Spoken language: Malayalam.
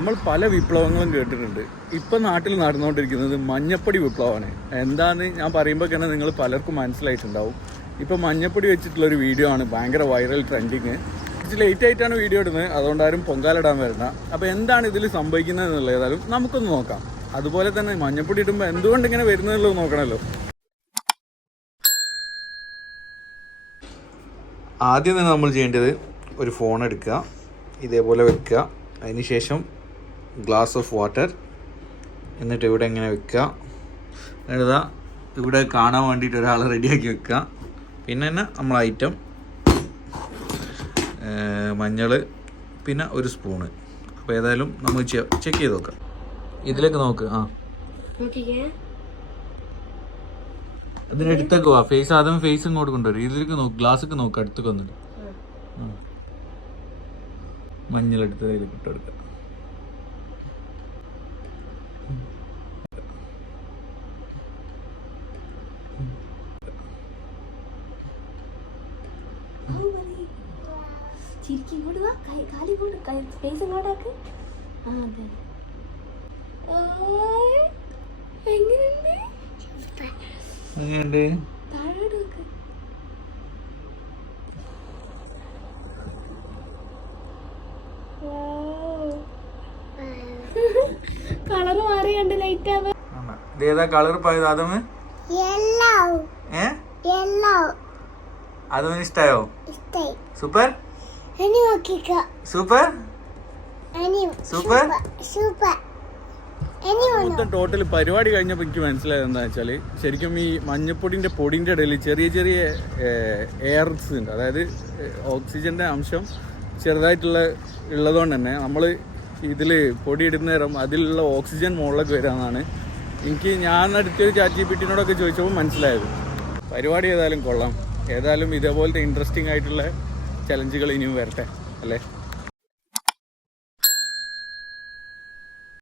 നമ്മൾ പല വിപ്ലവങ്ങളും കേട്ടിട്ടുണ്ട്. ഇപ്പം നാട്ടിൽ നടന്നുകൊണ്ടിരിക്കുന്നത് മഞ്ഞപ്പൊടി വിപ്ലവമാണ്. എന്താണെന്ന് ഞാൻ പറയുമ്പോൾ തന്നെ നിങ്ങൾ പലർക്കും മനസ്സിലായിട്ടുണ്ടാവും. ഇപ്പം മഞ്ഞപ്പൊടി വെച്ചിട്ടുള്ളൊരു വീഡിയോ ആണ് ഭയങ്കര വൈറൽ ട്രെൻഡിങ്. കുറച്ച് ലേറ്റ് ആയിട്ടാണ് വീഡിയോ ഇടുന്നത്, അതുകൊണ്ട് ആരും പൊങ്കാലിടാൻ വരണം. അപ്പോൾ എന്താണ് ഇതിൽ സംഭവിക്കുന്നത് എന്നുള്ളത് ഏതായാലും നമുക്കൊന്ന് നോക്കാം. അതുപോലെ തന്നെ മഞ്ഞപ്പൊടി ഇടുമ്പോൾ എന്തുകൊണ്ട് ഇങ്ങനെ വരുന്നതെന്നുള്ളത് നോക്കണമല്ലോ. ആദ്യം തന്നെ നമ്മൾ ചെയ്യേണ്ടത് ഒരു ഫോൺ എടുക്കുക, ഇതേപോലെ വെക്കുക. അതിനുശേഷം ഗ്ലാസ് ഓഫ് വാട്ടർ, എന്നിട്ട് ഇവിടെ ഇങ്ങനെ വെക്കുക. എന്നിട്ട് ഇവിടെ കാണാൻ വേണ്ടിയിട്ട് ഒരാളെ റെഡിയാക്കി വെക്കുക. പിന്നെ തന്നെ നമ്മൾ ഐറ്റം മഞ്ഞൾ, പിന്നെ ഒരു സ്പൂണ്. അപ്പോൾ ഏതായാലും നമുക്ക് ചെക്ക് ചെയ്ത് നോക്കാം. ഇതിലേക്ക് നോക്ക്. ഇതിനടുത്തേക്ക് പോവാ. ഫേസ് ആദ്യം ഫേസ് ഇങ്ങോട്ട് കൊണ്ടുവരും. ഇതിലേക്ക് നോക്ക്, ഗ്ലാസ്സൊക്കെ നോക്ക്, അടുത്തേക്ക് വന്നിട്ട് മഞ്ഞളെടുത്ത് അതിലേക്ക് ഇട്ടെടുക്കുക. എങ്ങനെയുണ്ട്? കളർ മാറിയുണ്ട്. ലൈറ്റ് ആവാ. ഇതേതാ കളർ പോയത്? ആദമ് ആദമിന് ഇഷ്ടായോ? Super super super. മൊത്തം ടോട്ടൽ പരിപാടി കഴിഞ്ഞപ്പോൾ എനിക്ക് മനസ്സിലായത് എന്താ വെച്ചാൽ, ശരിക്കും ഈ മഞ്ഞപ്പൊടിൻ്റെ പൊടിൻ്റെ ഇടയിൽ ചെറിയ ചെറിയ എയർസ് ഉണ്ട്. അതായത് ഓക്സിജൻ്റെ അംശം ഉള്ളതുകൊണ്ട് തന്നെ നമ്മൾ ഇതിൽ പൊടി ഇടുന്ന നേരം അതിലുള്ള ഓക്സിജൻ മുകളിലേക്ക് വരാമെന്നാണ് ഞാൻ അടുത്തൊരു ChatGPT-നോടൊക്കെ ചോദിച്ചപ്പോൾ മനസ്സിലായത്. പരിപാടി ഏതായാലും കൊള്ളാം. ഏതായാലും ഇതേപോലത്തെ ഇൻട്രസ്റ്റിംഗ് ആയിട്ടുള്ള ചലഞ്ചുകൾ ഇനിയും വരട്ടെ അല്ലേ.